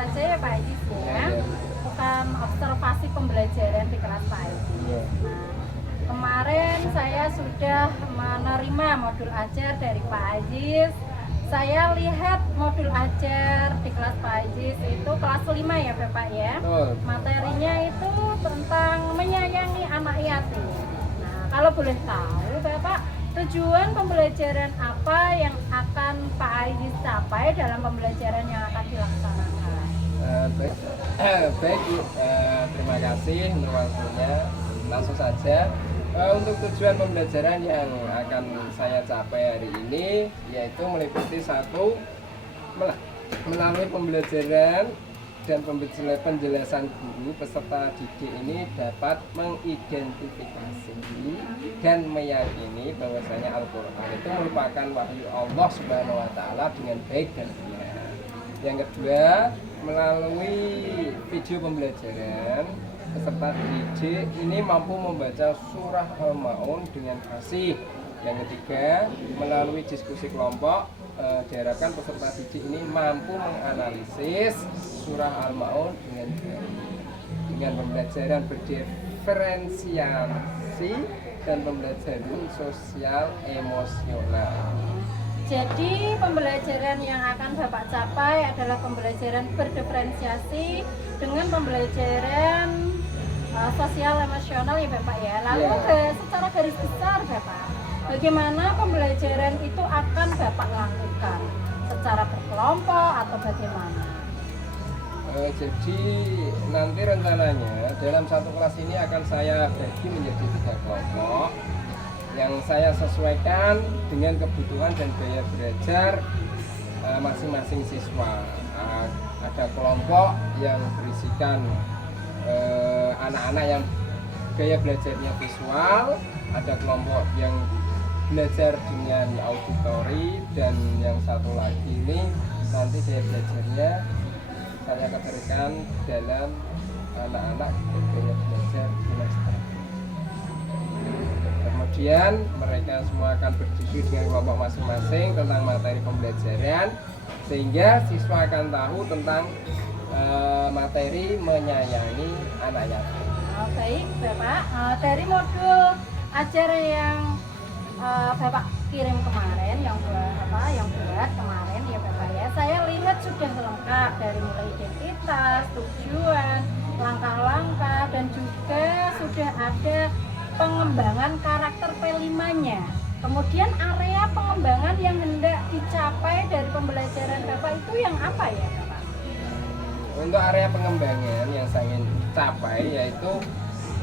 saja ya Pak Ajis ya. Bukan observasi pembelajaran di kelas Pak Ajis. Nah, kemarin saya sudah menerima modul ajar dari Pak Ajis. Saya lihat modul ajar di kelas Pak Ajis itu kelas 5 ya Bapak ya. Materinya itu tentang menyayangi anak yatim. Nah, kalau boleh tahu Bapak, tujuan pembelajaran apa yang akan Pak Ajis capai dalam pembelajaran yang akan dilaksanakan? Baik, terima kasih untuk waktunya. Langsung saja. Untuk tujuan pembelajaran yang akan saya capai hari ini yaitu meliputi satu, melalui pembelajaran dan penjelasan guru, peserta didik ini dapat mengidentifikasi dan meyakini bahwasanya Al-Quran itu merupakan wahyu Allah Subhanahu wa Ta'ala dengan baik dan benar. Yang kedua, melalui video pembelajaran, peserta didik ini mampu membaca surah Al-Ma'un dengan fasih. Yang ketiga, melalui diskusi kelompok, diharapkan peserta didik ini mampu menganalisis surah Al-Ma'un dengan pembelajaran berdiferensiasi dan pembelajaran sosial emosional. Jadi pembelajaran yang akan Bapak capai adalah pembelajaran berdiferensiasi dengan pembelajaran sosial emosional ya Bapak ya. Lalu secara garis besar Bapak, bagaimana pembelajaran itu akan Bapak lakukan? Secara berkelompok atau bagaimana? Jadi nanti rencananya dalam satu kelas ini akan saya bagi menjadi 3 kelompok yang saya sesuaikan dengan kebutuhan dan gaya belajar masing-masing siswa. Ada kelompok yang berisikan anak-anak yang gaya belajarnya visual, ada kelompok yang belajar dengan auditori, dan yang satu lagi ini nanti gaya belajarnya saya akan berikan dalam anak-anak gaya belajar kinestetik. Kemudian mereka semua akan berdiskusi dengan kelompok masing-masing tentang materi pembelajaran sehingga siswa akan tahu tentang materi menyayangi anak yatim. Baik Bapak, dari modul ajar yang Bapak kirim kemarin, yang buat kemarin ya Bapak ya, saya lihat sudah lengkap dari mulai identitas, tujuan, langkah-langkah, dan juga sudah ada pengembangan karakter P5-nya. Kemudian area pengembangan yang hendak dicapai dari pembelajaran Bapak itu yang apa ya Bapak? Untuk area pengembangan yang saya ingin capai yaitu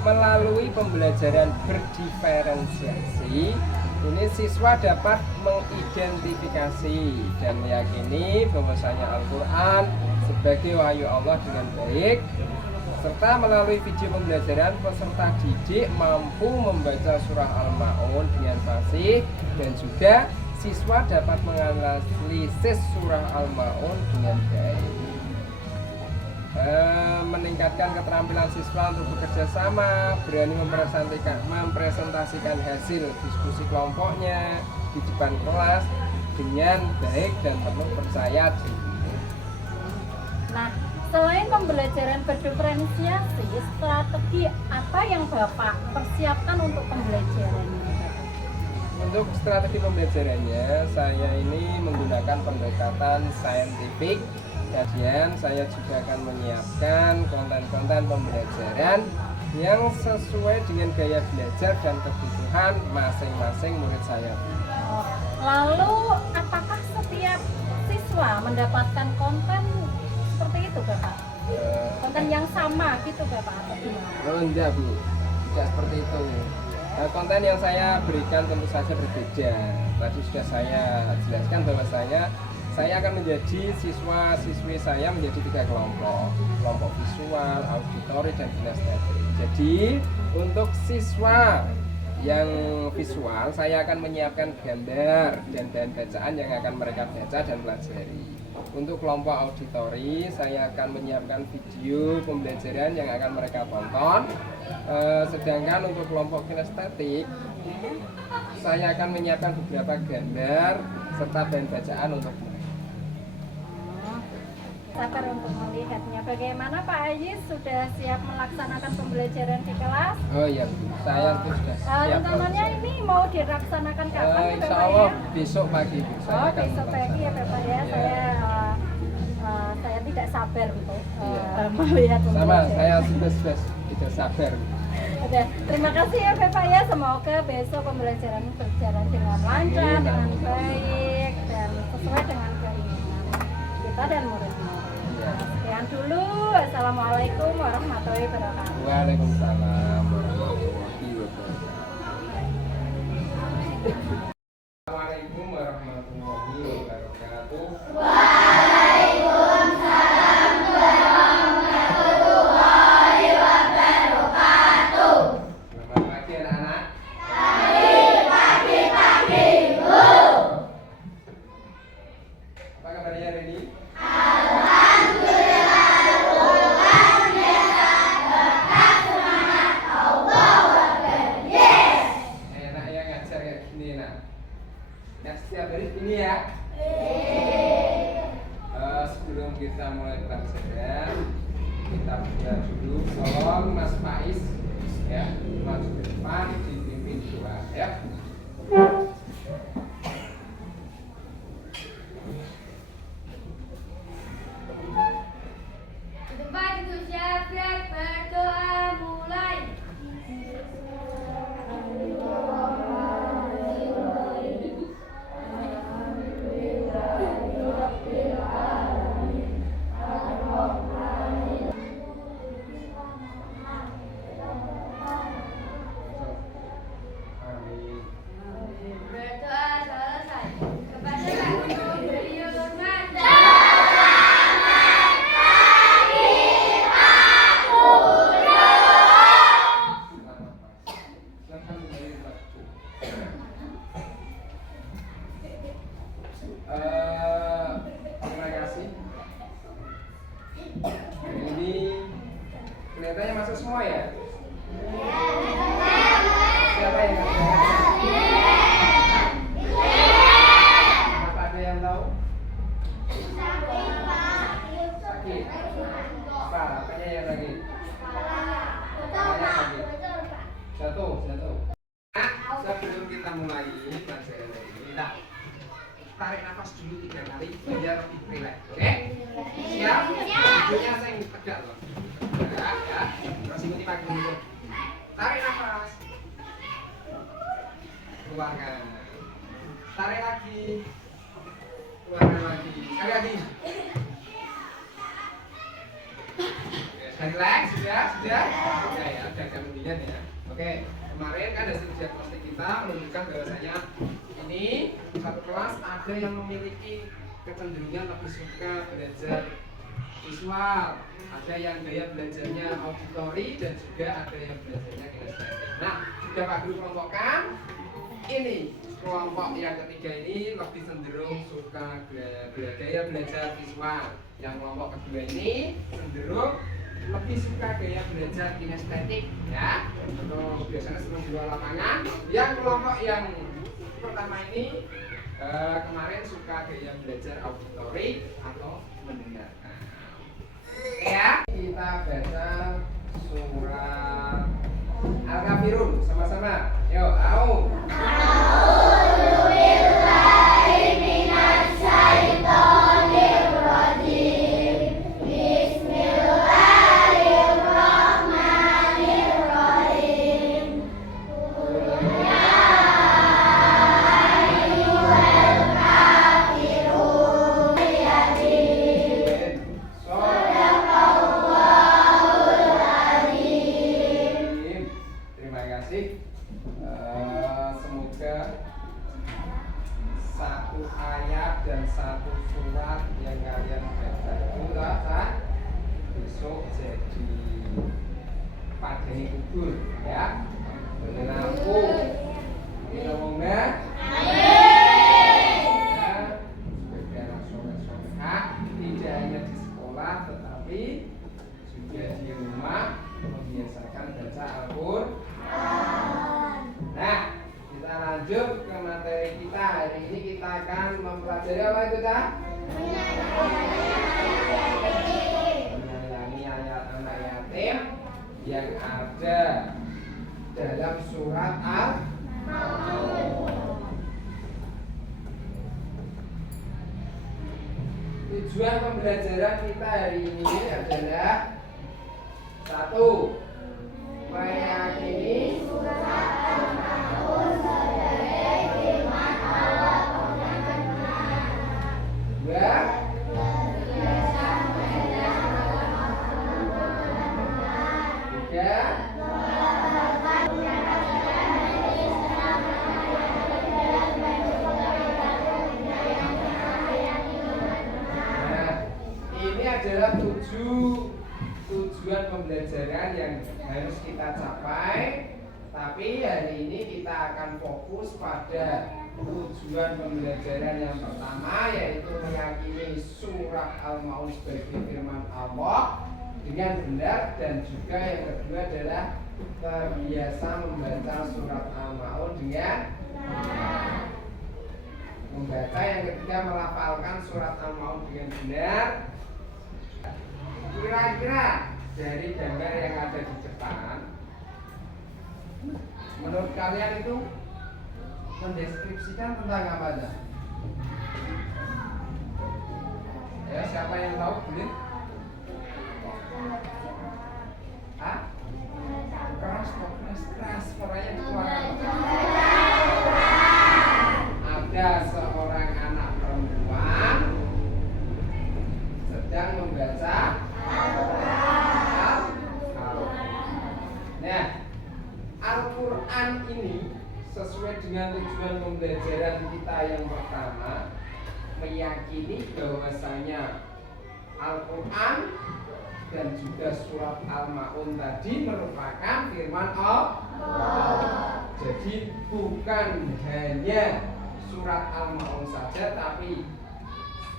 melalui pembelajaran berdiferensiasi, ini siswa dapat mengidentifikasi dan meyakini bahwasanya Al-Quran sebagai wahyu Allah dengan baik, serta melalui video pembelajaran peserta didik mampu membaca surah Al-Ma'un dengan fasih, dan juga siswa dapat menganalisis surah Al-Ma'un dengan baik. Meningkatkan keterampilan siswa untuk bekerja sama, berani mempresentasikan hasil diskusi kelompoknya di depan kelas dengan baik dan penuh percaya diri. Nah, selain pembelajaran berdiferensiasi, strategi apa yang Bapak persiapkan untuk pembelajarannya? Untuk strategi pembelajarannya, saya ini menggunakan pendekatan saintifik. Kemudian saya juga akan menyiapkan konten-konten pembelajaran yang sesuai dengan gaya belajar dan kebutuhan masing-masing murid saya. Lalu apakah setiap siswa mendapatkan konten seperti itu Bapak? Konten yang sama gitu Bapak atau gimana? Oh enggak Bu, tidak seperti itu. Konten yang saya berikan tentu saja berbeda. Tadi sudah saya jelaskan bahwasanya saya akan menjadi siswa-siswi saya menjadi 3 kelompok. Kelompok visual, auditori, dan kinestetik. Jadi untuk siswa yang visual, saya akan menyiapkan gambar dan bahan bacaan yang akan mereka baca dan pelajari. Untuk kelompok auditori, saya akan menyiapkan video pembelajaran yang akan mereka tonton. Sedangkan untuk kelompok kinestetik, saya akan menyiapkan beberapa gambar serta bahan bacaan untuk mereka. sabar untuk melihatnya. Bagaimana Pak Ajis, sudah siap melaksanakan pembelajaran di kelas? Oh iya Bu, saya tuh sudah siap. Rencananya ini mau dilaksanakan kapan ya Insya Bapak Allah ya? besok pagi Bu, saya akan Besok pagi ya Bapak ya. Saya tidak sabar untuk melihat sama, pembelajaran. saya sudah tidak sabar. Oke, terima kasih ya Bapak ya. Semoga besok pembelajaran berjalan dengan lancar, dengan baik, dan sesuai dengan keinginan kita dan murid-murid. Sekian dulu. Assalamualaikum warahmatullahi wabarakatuh. Waalaikumsalam warahmatullahi wabarakatuh. Assalamualaikum warahmatullahi wabarakatuh. Selamat pagi anak-anak. Apa kabarnya hari ini? Enak ya ngajar kayak gini nak. Nah, setiap hari ini ya. Sebelum kita mulai pelajaran, kita belajar dulu tolong Mas Faiz ya maju ke depan dipimpin doa ya. Di tempat itu siap-siap berdoa mulai. Amin. Berdoa selesai. Kepada Pak Guru beri hormat. Terima kasih. Hari ini kelihatannya masuk semua ya? Siapa yang nggak Apa ada yang tahu? Sakit. Apa? Apanya yang sakit? Apanya sakit? Jatuh. Nah, sebelum kita mulai pelajaran hari ini, kita tarik nafas dulu 3 kali biar lebih rileks. Oke? Siap? Tubuhnya saya yang tegak loh. Ya. Terus ikuti pagi dulu. Tarik nafas. Keluarkan. Tarik lagi. Keluarkan lagi. Sekali lagi. Oke, sudah rileks? Sudah? Oke ya, udah agak mendingan ya. Oke, kemarin kan hasil diagnostik kita menunjukkan bahwasanya ini satu kelas ada yang memiliki kecenderungan lebih suka belajar visual, ada yang gaya belajarnya auditori, dan juga ada yang belajarnya kinestetik. Nah, sudah Pak Guru kelompokkan. Ini kelompok yang ketiga ini lebih cenderung suka gaya belajar visual. Yang kelompok kedua ini cenderung lebih suka gaya belajar kinestetik, ya. Terus biasanya senang di luar lapangan. Yang kelompok yang pertama ini kemarin suka gaya belajar auditori atau mendengarkan. Ya, kita baca surat Al-Kafirun sama-sama. Yuk, au. Terima kasih. Semoga satu ayat dan satu surat yang kalian baca itu besok jadi padani kubur, ya. Boleh lampu. Kita ngomongnya. Sebagai anak soleh-solehah, tidak hanya di sekolah tetapi juga di rumah membiasakan baca Al-Qur'an. Nah, kita lanjut ke materi kita. Hari ini kita akan mempelajari apa itu, Cak? yang ada dalam surat Al-Maun. Tujuan pembelajaran kita hari ini adalah satu, meyakini surat Al-Maun sebagai firman Allah yang benar. Dua, biasa membaca tiga, adalah tujuan pembelajaran yang harus kita capai. Tapi hari ini kita akan fokus pada tujuan pembelajaran yang pertama, yaitu meyakini surat Al-Maun sebagai firman Allah dengan benar, dan juga yang kedua adalah terbiasa membaca surat Al-Maun dengan benar. Membaca, yang ketiga melafalkan surat Al-Maun dengan benar. Kira-kira dari gambar yang ada di depan, menurut kalian itu mendeskripsikan tentang apa aja? Ya, siapa yang tahu boleh? Hah? Keras, suaranya dikeluarkan. Ada seorang anak perempuan sedang membaca Nah, Al-Quran ini sesuai dengan tujuan pembelajaran kita yang pertama, meyakini bahwasanya Al-Quran dan juga surat Al-Maun tadi merupakan firman Allah. Jadi bukan hanya surat Al-Maun saja, tapi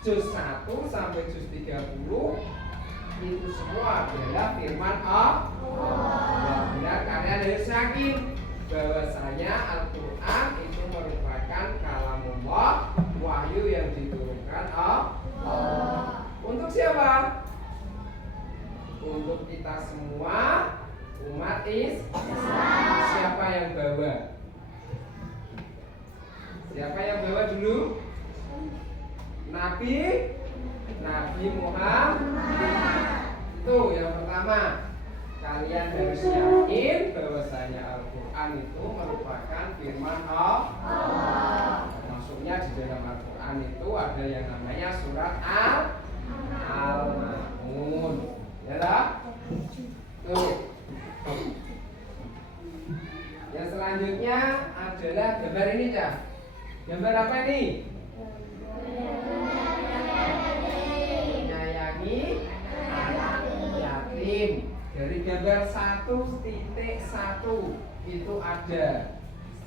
juz 1 sampai juz 30 itu semua adalah firman Allah. Dan benar, kalian harus yakin bahwasanya Al-Quran itu merupakan kalamullah, wahyu yang diturunkan Allah. Untuk siapa? Untuk kita semua umat Islam. Siapa yang bawa? Siapa yang bawa dulu? Nabi Muhammad. Itu yang pertama. Kalian harus yakin bahwasanya Al-Quran itu merupakan firman Allah. Maksudnya di dalam Al-Quran itu ada yang namanya surat Al-Maun. Ya lah? Tuh. Yang selanjutnya adalah gambar ini, Cah. Gambar apa ini? Menyayangi yatim. Dari gambar 1.1 itu ada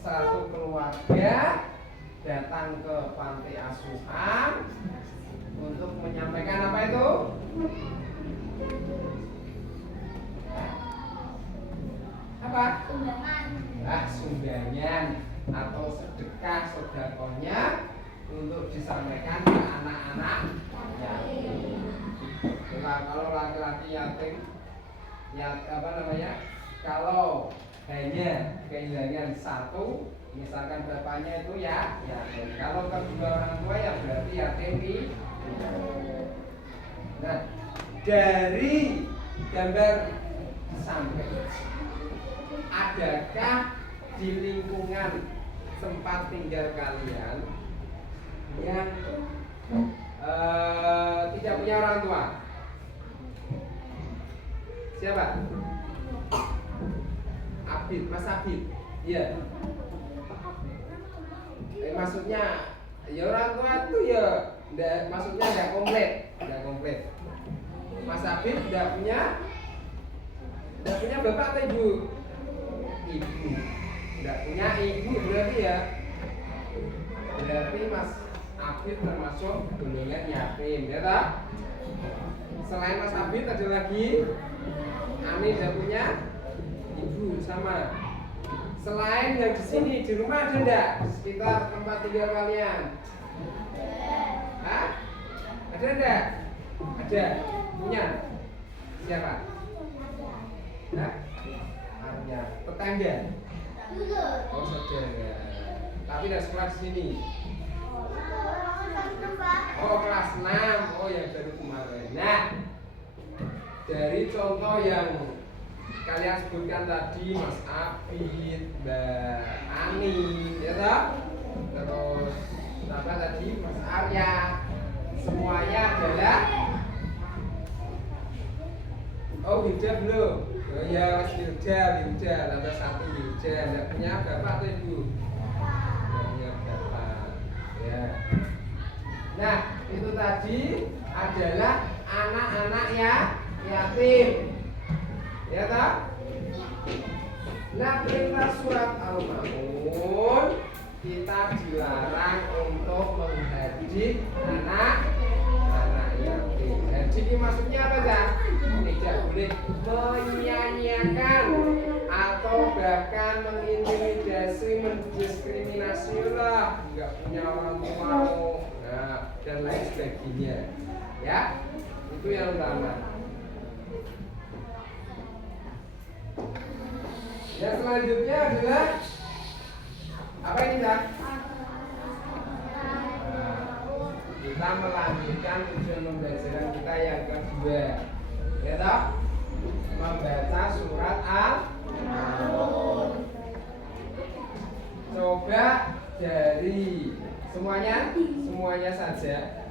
satu keluarga datang ke panti asuhan untuk menyampaikan apa itu? Apa? Sumbangan atau sedekah sedekahnya untuk disampaikan ke anak-anak yatim. Kalau laki-laki yatim, ya apa namanya? Kalau hanya kehilangan satu, misalkan bapaknya itu ya yatim. Kalau kedua orang tua ya berarti yatim. Nah, dari gambar sampai, adakah di lingkungan tempat tinggal kalian yang tidak punya orang tua? Siapa? Abid, Mas Abid. Iya. Maksudnya ya orang tua itu ya maksudnya nggak komplit. Mas Abid tidak punya bapak atau ibu? Ibu. Tidak punya ibu berarti ya. Berarti Mas Abid termasuk golongan yatim, ya tak? Selain Mas Abid ada lagi Ani tidak punya ibu, sama. Selain yang di sini, di rumah ada enggak? Di sekitar tempat tinggal kalian? Hah? Ada enggak? Ada. Punya? Siapa? Nah, Arya. Tetangga. Oh, saudara. Tapi udah sekolah di sini. Oh, kelas 6. Oh, ya baru kemarin. Nah, dari contoh yang kalian sebutkan tadi, Mas Abid, Mbak Ani, ya toh? Terus siapa tadi? Mas Arya. Semuanya adalah oh, Wilda belum? Oh ya, Mas Wilda, tambah 1 Wilda. Anda punya bapak atau ibu? Punya bapak. Ya. Nah, itu tadi adalah anak-anak ya yatim. Ya tak? Nah, perintah surat Al-Maun kita dilarang untuk menghadik anak yatim. Hadik ini maksudnya apa, Zak? Tidak boleh menyia-nyiakan atau bahkan mengintimidasi, mendiskriminasi lah, nggak punya orang tua, nah, dan lain sebagainya. Ya, itu yang utama. Yang selanjutnya adalah apa ini, Zak? Kita melanjutkan tujuan pembelajaran kita yang kedua, ya toh? Membaca surat Al-Maun. Coba dari semuanya saja,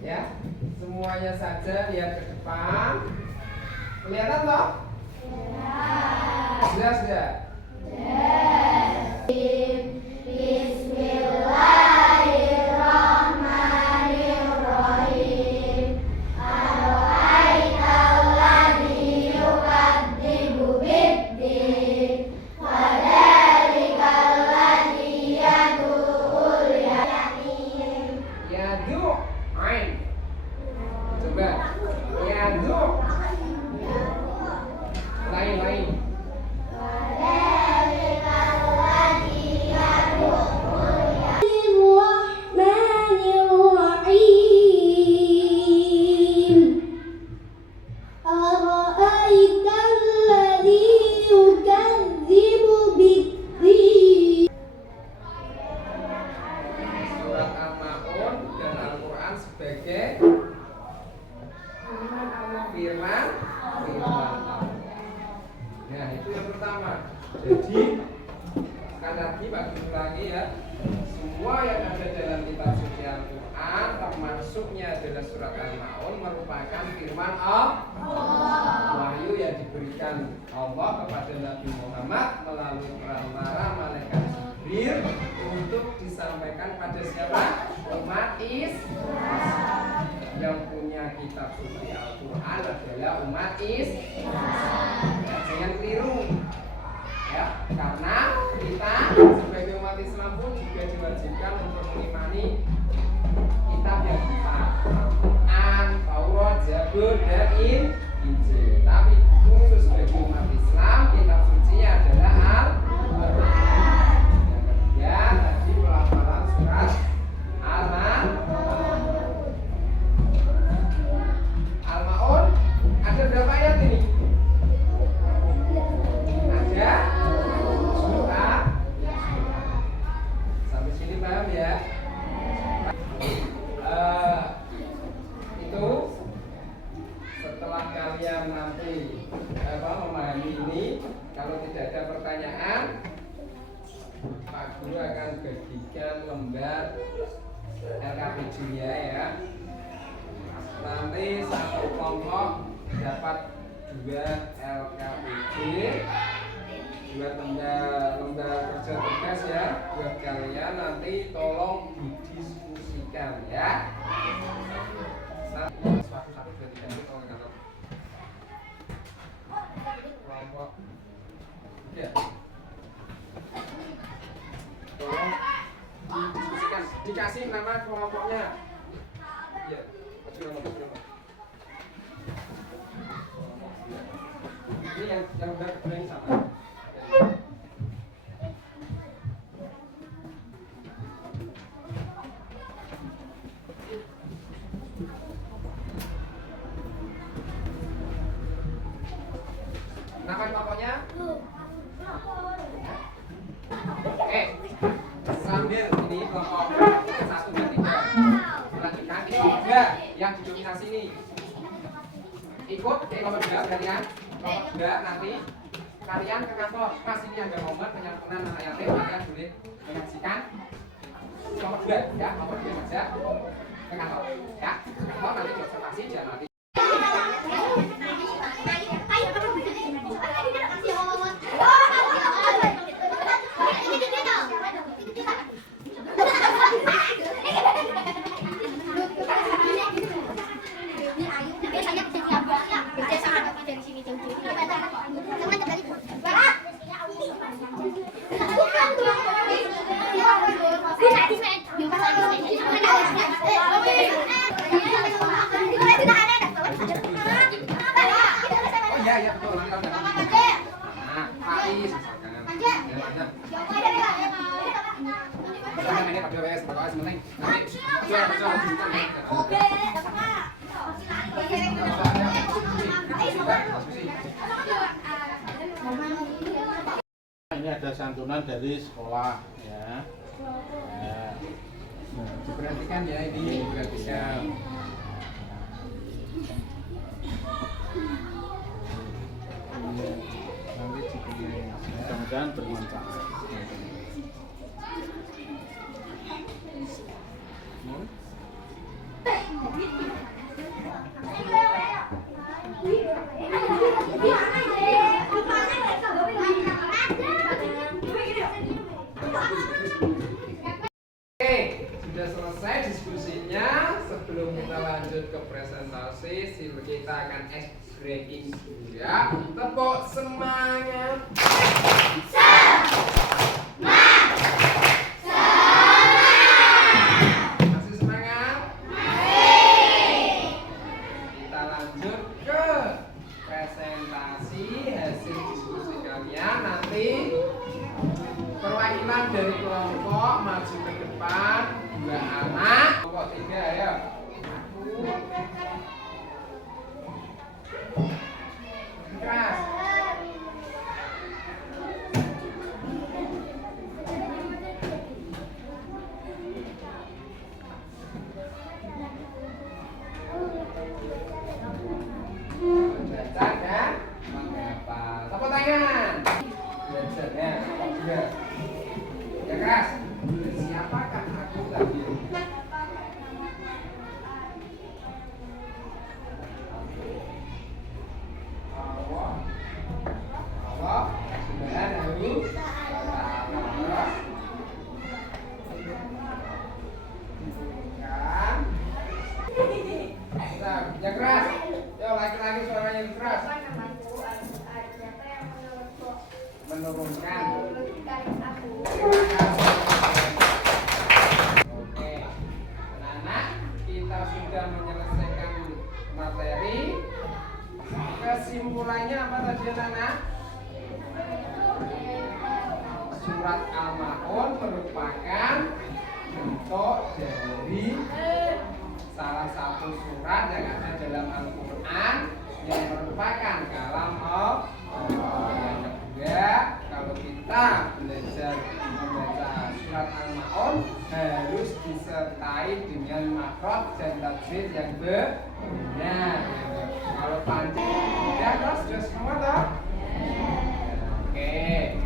ya, semuanya saja lihat ke depan. Kelihatan toh? Jelas ya? Bismillahirrahmanirrahim. Ara'aitalladzi yukadzibu biddin, fadzalikal ladzi yad'ul yatim. Yadu ain. Coba yadu. Lain. Bismillahirrahmanirrahim. Ara'aitalladzi yukadzibu biddin. Surat Al-Maun dan Al-Quran sebagai firman Allah. Nah, itu yang pertama. Jadi sekali lagi bagi ulangi ya, semua yang ada dalam kitab suci Al-Quran termasuknya adalah surat Al-Maun merupakan firman Allah, wahyu yang diberikan Allah kepada Nabi Muhammad melalui para malaikat Jibril untuk disampaikan pada siapa? Umat Islam. Yang punya kitab suci Al-Quran adalah umat Islam. Jangan keliru ya, karena kita sebagai umat Islam pun juga diwajibkan untuk mengimani kitab yang kita, Al-Quran, Taurat, Zabur, dan Injil. Tapi khusus bagi umat Islam kitab sucinya adalah Al-Quran. Yang ketiga tadi pelafalan surat Al-Maun. Ada berapa ayat ini? Ada surat. Sampai sini paham ya? Itu setelah kalian nanti memahami ini, kalau tidak ada pertanyaan, Pak Guru akan bagikan lembar LKPJ-nya ya. Nanti satu kelompok dapat 2 LKPJ, 2 lembar kerja tugas ya buat kalian. Nanti tolong didiskusikan ya. Satu berarti nanti tolong kantor kelompok ya. Tolong didiskusikan, dikasih nama kelompoknya. Ya, ini yang udah ini sama. Nama kelompoknya? Sambil ini kelompok 1, 2, 3. Lanjutkan ini kelompok 2 yang didominasi ini. Ikut kelompok 2 kalian. Kelompok 2 nanti kalian ke kantor. Mas ini ada momen penyantunan anak yatim, kalian boleh menyaksikan kelompok 2 ya, kelompok 2 saja ke kantor ya. Ke kantor nanti observasi jangan nanti. Iya betul nanti kamu datang. Nah, Faiz misalkan. Misalkan ini Pak BWS, Pak BWS penting. Ini ada santunan dari sekolah ya. Diperhatikan ya ini diperhatikan. Mudah-mudahan bermanfaat. Oke, sudah selesai diskusinya. Sebelum kita lanjut ke presentasi, kita akan ice breaking dulu ya. Tepuk semangat. Masih semangat? Kita lanjut ke presentasi hasil diskusi kalian. Nanti perwakilan dari kelompok maju ke depan, 2 anak, kelompok 3 ya. Keras. Belajar kan? Mengapa? Tepuk tangan. Belajarnya kelompok 2. Ya keras. Siapakah aku tadi? Allah Subhanahu wa ta'ala. Yang keras. Yo laki-laki suaranya yang keras. Menurunkan. Oke, anak-anak, kita sudah menyelesaikan materi. Kesimpulannya apa tadi anak-anak? Surat Al-Ma'un merupakan bentuk dari salah satu surat yang ada dalam Al-Quran yang merupakan kalam Allah. Yang kedua, kalau kita belajar membaca surat Al-Ma'un harus disertai dengan makhraj dan tajwid yang benar. Kalau pancing sudah semua toh? Oke.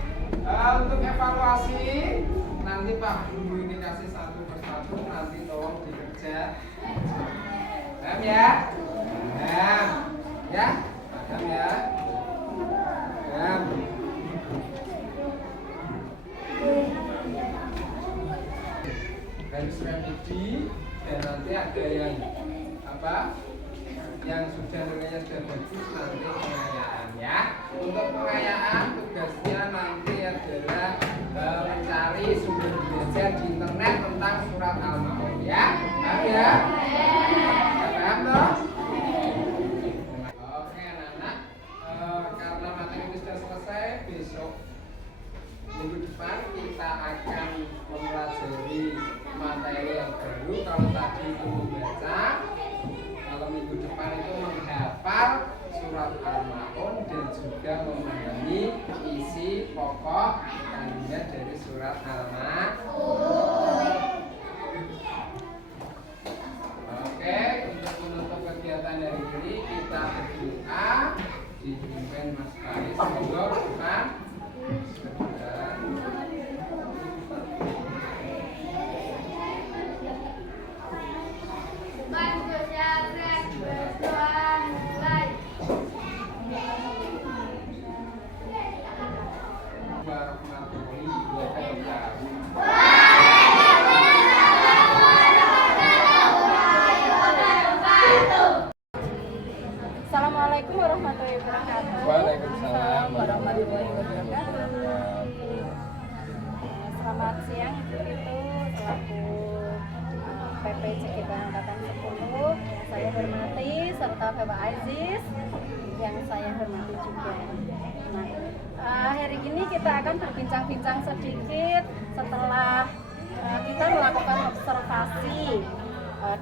Untuk evaluasi nanti Pak Guru ini kasih satu persatu, nanti tolong dikerja. Paham ya? Paham ya? Paham ya? Paham. Harus revisi dan nanti ada yang apa? Yang sudah nilainya sudah bagus nanti pengayaan ya. Untuk pengayaan tugasnya nanti adalah mencari sumber belajar di internet tentang surat Al-Ma'un ya. Paham ya? Paham toh? Oke anak-anak, karena materi ini sudah selesai, besok minggu depan kita akan mempelajari materi yang baru. Kalau tadi itu membaca, kalau minggu depan itu menghafal surat Al-Ma'un dan juga membaca pokok yang dilihat dari surat Al-Ma'arij. Oke, untuk menutup kegiatan hari ini kita berdoa dipimpin Mas Faris. Monggo Pak. Bantu syarat berdoa mulai. Warahmatullahi wabarakatuh. Assalamualaikum warahmatullahi wabarakatuh. Waalaikumsalam warahmatullahi wabarakatuh. Selamat siang Ibu selaku PPCG Angkatan 10 yang saya hormati serta Bapak Aziz yang saya hormati juga. Nah, hari ini kita akan berbincang-bincang sedikit setelah kita melakukan observasi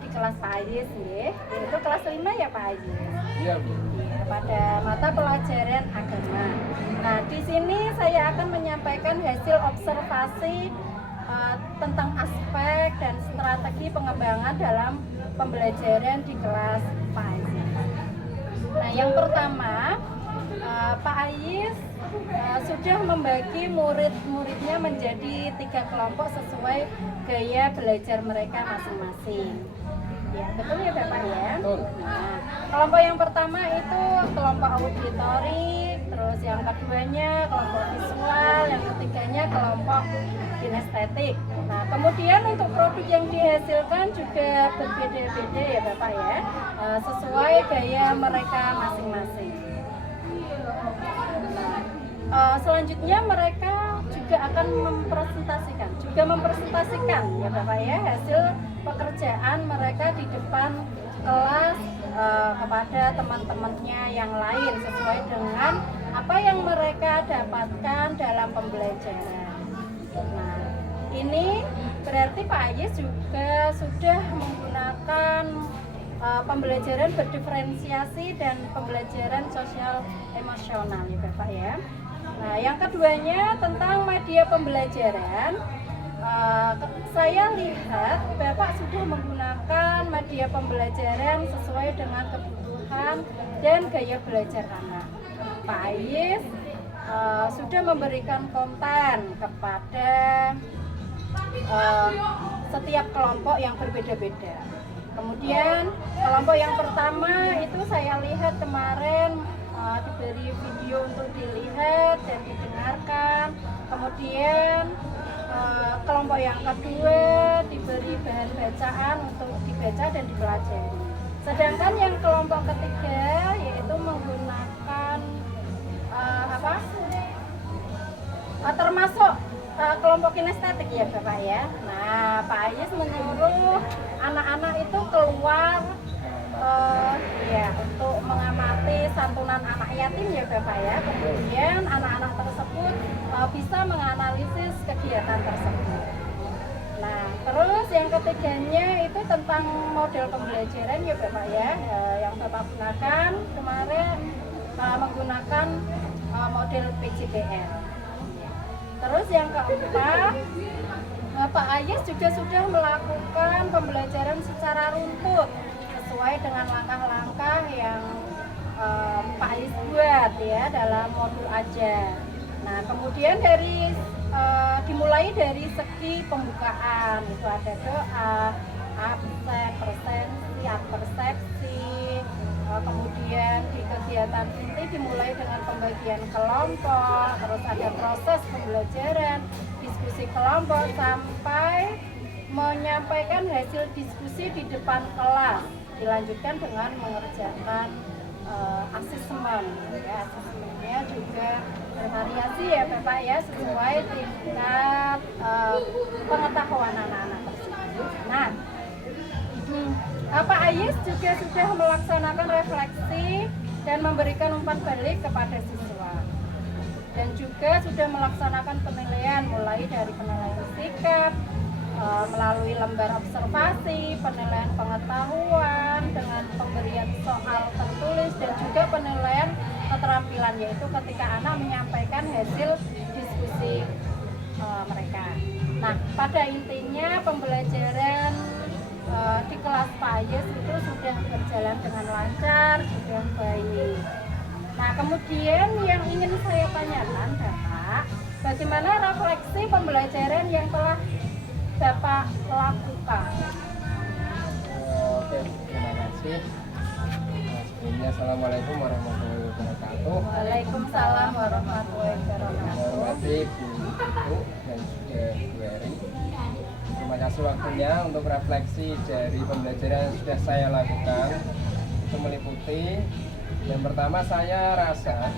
di kelas Pak Aziz, yaitu kelas 5 ya Pak Aziz. Iya, Bu. Pada mata pelajaran agama. Nah, di sini saya akan menyampaikan hasil observasi tentang aspek dan strategi pengembangan dalam pembelajaran di kelas Pak Aziz. Nah, yang pertama, Pak Aziz sudah membagi murid-muridnya menjadi 3 kelompok sesuai gaya belajar mereka masing-masing. Ya, betul ya Bapak ya? Betul. Nah, kelompok yang pertama itu kelompok auditorik, terus yang keduanya kelompok visual, yang ketiganya kelompok kinestetik. Nah, kemudian untuk produk yang dihasilkan juga berbeda-beda ya Bapak ya, sesuai gaya mereka masing-masing. Selanjutnya mereka juga akan mempresentasikan ya Bapak ya hasil pekerjaan mereka di depan kelas kepada teman-temannya yang lain sesuai dengan apa yang mereka dapatkan dalam pembelajaran. Nah, ini berarti Pak Ayes juga sudah menggunakan pembelajaran berdiferensiasi dan pembelajaran sosial emosional ya Bapak ya. Nah, yang keduanya tentang media pembelajaran. Saya lihat Bapak sudah menggunakan media pembelajaran sesuai dengan kebutuhan dan gaya belajar anak. Pak Ayes sudah memberikan konten kepada setiap kelompok yang berbeda-beda. Kemudian kelompok yang pertama itu saya lihat kemarin diberi video untuk dilihat dan didengarkan. Kemudian kelompok yang kedua diberi bahan bacaan untuk dibaca dan dipelajari. Sedangkan yang kelompok ketiga yaitu menggunakan termasuk kelompok kinestetik ya Bapak ya. Nah, Pak Ayes menyuruh anak-anak itu keluar untuk mengamati santunan anak yatim ya Bapak ya. Kemudian anak-anak tersebut bisa menganalisis kegiatan tersebut. Nah, terus yang ketiganya itu tentang model pembelajaran ya Bapak ya, yang Bapak gunakan kemarin menggunakan model PJBL. Terus yang keempat, Pak Ayes juga sudah melakukan pembelajaran secara runtut sesuai dengan langkah-langkah yang Pak Ayes buat ya dalam modul ajar. Nah, kemudian dimulai dari segi pembukaan itu ada doa, absen, presensi, persepsi. Kemudian di kegiatan inti dimulai dengan pembagian kelompok, terus ada proses pembelajaran, diskusi kelompok sampai menyampaikan hasil diskusi di depan kelas. Dilanjutkan dengan mengerjakan asesmen. Ya, asesmennya juga bervariasi ya Bapak ya sesuai tingkat pengetahuan anak-anak tersebut. Nah, Pak Ayes juga sudah melaksanakan refleksi dan memberikan umpan balik kepada siswa. Dan juga sudah melaksanakan penilaian mulai dari penilaian sikap, melalui lembar observasi, penilaian pengetahuan dengan pemberian soal tertulis dan juga penilaian keterampilan, yaitu ketika anak menyampaikan hasil diskusi kondisi mereka. Nah, pada intinya pembelajaran di kelas Pak Ayes itu sudah berjalan dengan lancar, sudah baik. Nah, kemudian yang ingin saya tanyakan, Bapak, bagaimana refleksi pembelajaran yang telah Bapak lakukan? Oke, terima kasih. Sebelumnya, Assalamualaikum warahmatullahi wabarakatuh. Waalaikumsalam warahmatullahi wabarakatuh. Hormati Bu Ibu dan juga Bu Eri. Terima kasih waktunya untuk refleksi dari pembelajaran yang sudah saya lakukan. Itu meliputi yang pertama, saya rasa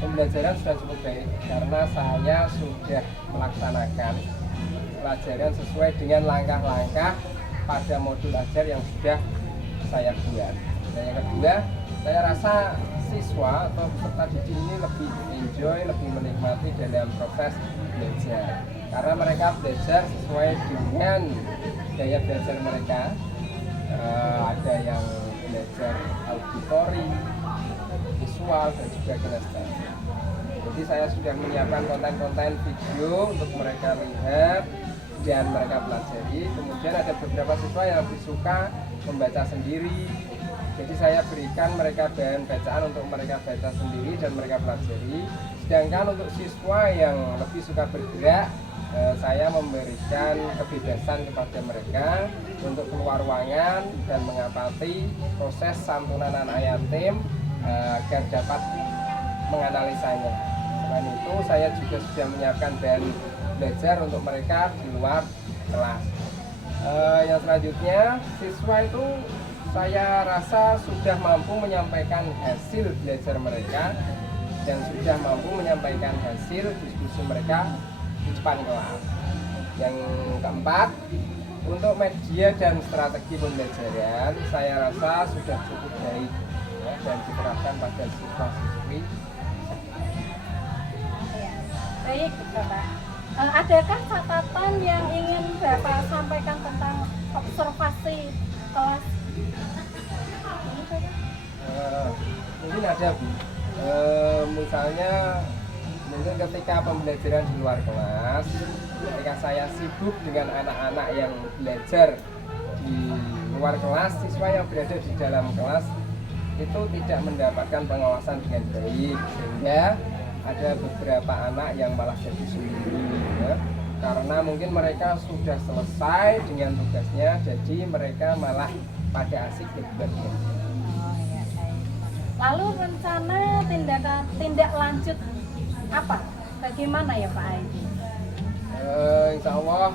pembelajaran sudah cukup baik karena saya sudah melaksanakan pelajaran sesuai dengan langkah-langkah pada modul ajar yang sudah saya buat. Dan yang kedua, saya rasa siswa atau peserta didik ini lebih enjoy, lebih menikmati dalam proses belajar karena mereka belajar sesuai dengan gaya belajar mereka. Ada yang belajar auditori, visual, dan juga kinestetik. Jadi saya sudah menyiapkan konten-konten video untuk mereka lihat dan mereka pelajari. Kemudian ada beberapa siswa yang lebih suka membaca sendiri. Jadi saya berikan mereka bahan bacaan untuk mereka baca sendiri dan mereka pelajari. Sedangkan untuk siswa yang lebih suka bergerak, saya memberikan kebebasan kepada mereka untuk keluar ruangan dan mengamati proses santunan anak yatim agar dapat menganalisanya. Selain itu, saya juga sudah menyiapkan bahan belajar untuk mereka di luar kelas. Yang selanjutnya, siswa itu saya rasa sudah mampu menyampaikan hasil belajar mereka dan sudah mampu menyampaikan hasil diskusi mereka di depan kelas. Yang keempat, untuk media dan strategi pembelajaran saya rasa sudah cukup baik ya, dan diterapkan pada siswa-siswi. Baik, Bapak. Adakah catatan yang ingin Bapak sampaikan tentang observasi kelas? Mungkin ada, Bu. Misalnya mungkin ketika pembelajaran di luar kelas, ketika saya sibuk dengan anak-anak yang belajar di luar kelas, siswa yang berada di dalam kelas itu tidak mendapatkan pengawasan dengan baik, sehingga ada beberapa anak yang malah jadi sendiri ya. Karena mungkin mereka sudah selesai dengan tugasnya, jadi mereka malah pada asik berbuat. Lalu rencana tindak lanjut apa? Bagaimana ya Pak Aidi? Insya Allah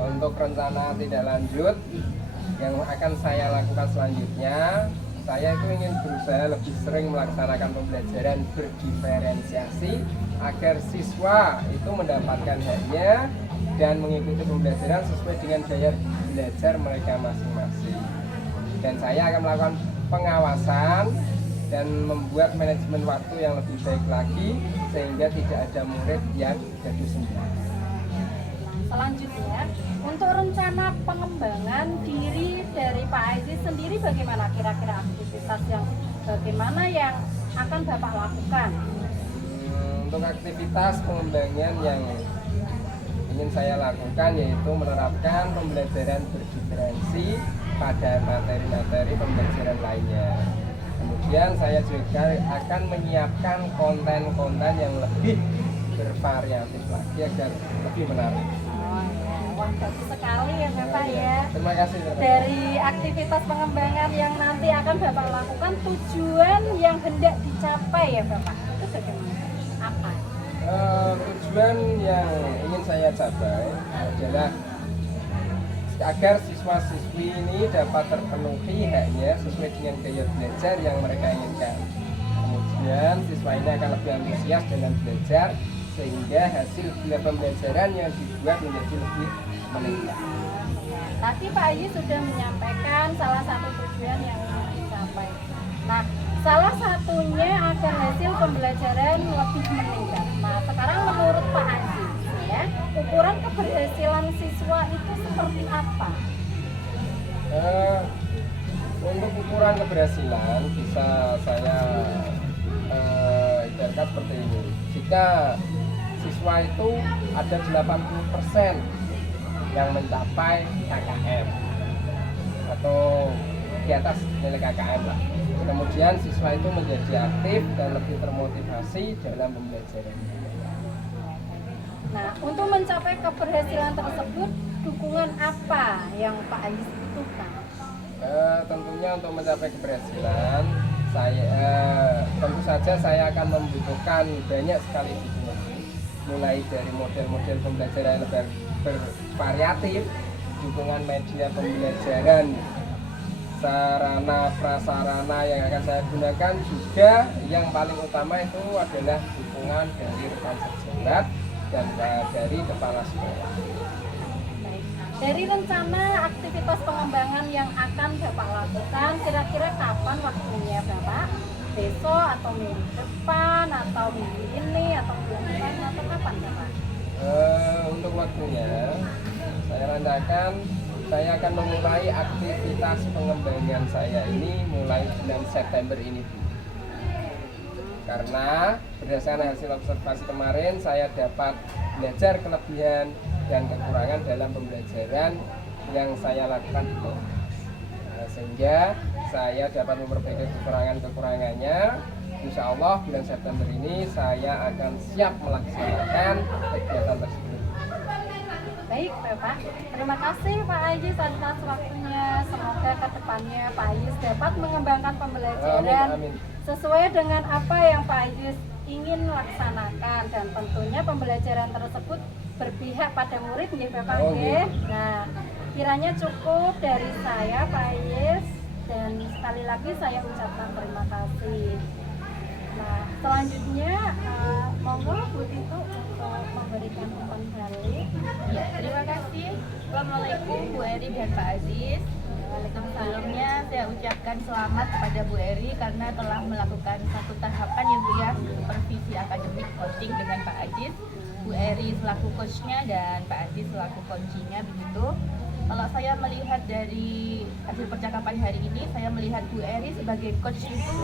untuk rencana tindak lanjut yang akan saya lakukan selanjutnya, saya itu ingin berusaha lebih sering melaksanakan pembelajaran berdiferensiasi agar siswa itu mendapatkan haknya dan mengikuti pembelajaran sesuai dengan gaya belajar mereka masing-masing. Dan saya akan melakukan pengawasan dan membuat manajemen waktu yang lebih baik lagi sehingga tidak ada murid yang jadi sendiri. Selanjutnya, untuk rencana pengembangan diri dari Pak Aziz sendiri bagaimana kira-kira aktivitas yang bagaimana yang akan Bapak lakukan? Untuk aktivitas pengembangan yang ingin saya lakukan yaitu menerapkan pembelajaran berdiferensi pada materi-materi pembelajaran lainnya. Kemudian saya juga akan menyiapkan konten-konten yang lebih bervariatif lagi agar lebih menarik. Oh ya, wah bagus sekali ya Bapak ya. Terima kasih. Dari aktivitas pengembangan yang nanti akan Bapak lakukan, tujuan yang hendak dicapai ya Bapak, itu bagaimana? Apa? Tujuan yang ingin saya capai adalah agar siswa-siswi ini dapat terpenuhi haknya sesuai dengan gaya belajar yang mereka inginkan. Kemudian siswa ini akan lebih antusias dalam belajar sehingga hasil pembelajaran yang dibuat menjadi lebih meningkat. Tadi Pak Ayi sudah menyampaikan salah satu tujuan yang ingin dicapai. Nah, salah satunya agar hasil pembelajaran lebih meningkat. Nah, sekarang menurut Pak Aziz, ya, ukuran keberhasilan siswa itu seperti apa? Untuk ukuran keberhasilan bisa saya ibaratkan seperti ini. Jika siswa itu ada 80% yang mencapai KKM atau di atas nilai KKM lah. Kemudian siswa itu menjadi aktif dan lebih termotivasi dalam pembelajaran. Nah, untuk mencapai keberhasilan tersebut, dukungan apa yang Pak Ajis butuhkan? Tentunya untuk mencapai keberhasilan, tentu saja saya akan membutuhkan banyak sekali dukungan, mulai dari model-model pembelajaran yang bervariatif, dukungan media pembelajaran, sarana prasarana yang akan saya gunakan, juga yang paling utama itu adalah dukungan dari rekan sekolah dan dari kepala sekolah. Baik. Dari rencana aktivitas pengembangan yang akan Bapak lakukan, kira-kira kapan waktunya Bapak? Besok atau minggu depan atau minggu ini atau bulan depan atau kapan Bapak? Untuk waktunya, saya rancangan saya akan memulai aktivitas pengembangan saya ini mulai bulan September ini. Karena berdasarkan hasil observasi kemarin, saya dapat belajar kelebihan dan kekurangan dalam pembelajaran yang saya lakukan. Sehingga saya dapat memperbaiki kekurangannya. Insya Allah bulan September ini saya akan siap melaksanakan kegiatan tersebut. Baik Bapak, terima kasih Pak Ajis atas waktunya. Semoga kedepannya Pak Ajis dapat mengembangkan pembelajaran Amin. sesuai dengan apa yang Pak Ajis ingin laksanakan, dan tentunya pembelajaran tersebut berpihak pada murid, nggih Bapak nggih. Nah, kiranya cukup dari saya Pak Ajis, dan sekali lagi saya ucapkan terima kasih. Nah, selanjutnya monggo Bu Tito untuk memberikan umpan balik. Ya, terima kasih. Assalamualaikum Bu Eri dan Pak Aziz. Sebelumnya saya ucapkan selamat kepada Bu Eri karena telah melakukan satu tahapan yang ya, supervisi akademik coaching dengan Pak Aziz. Bu Eri selaku coachnya dan Pak Aziz selaku coachingnya, begitu. Kalau saya melihat dari hasil percakapan hari ini, saya melihat Bu Eri sebagai coach itu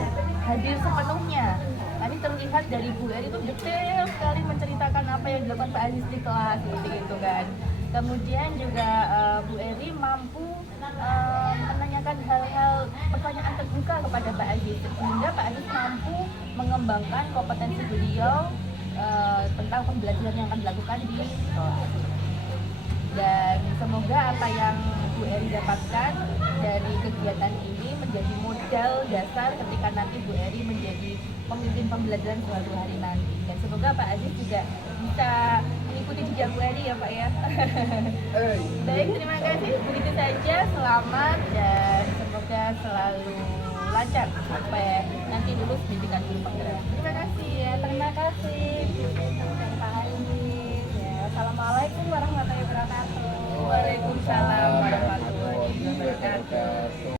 hadir sepenuhnya. Tadi terlihat dari Bu Eri itu detail sekali menceritakan apa yang dilakukan Pak Aziz di kelas, seperti itu kan. Kemudian juga Bu Eri mampu menanyakan hal-hal pertanyaan terbuka kepada Pak Aziz, sehingga Pak Aziz mampu mengembangkan kompetensi beliau tentang pembelajaran yang akan dilakukan di kelas. Dan semoga apa yang Bu Eri dapatkan dari kegiatan ini menjadi modal dasar ketika nanti Bu Eri menjadi pemimpin pembelajaran suatu hari nanti. Dan semoga Pak Aziz juga bisa mengikuti jejak Bu Eri ya Pak ya. Baik, terima kasih. Begitu saja, selamat dan semoga selalu lancar sampai nanti lulus pendidikan guru penggerak. Terima kasih. Ya, terima kasih Pak Ajis. Ya, assalamualaikum warahmatullahi wabarakatuh. Waalaikumsalam warahmatullahi wabarakatuh.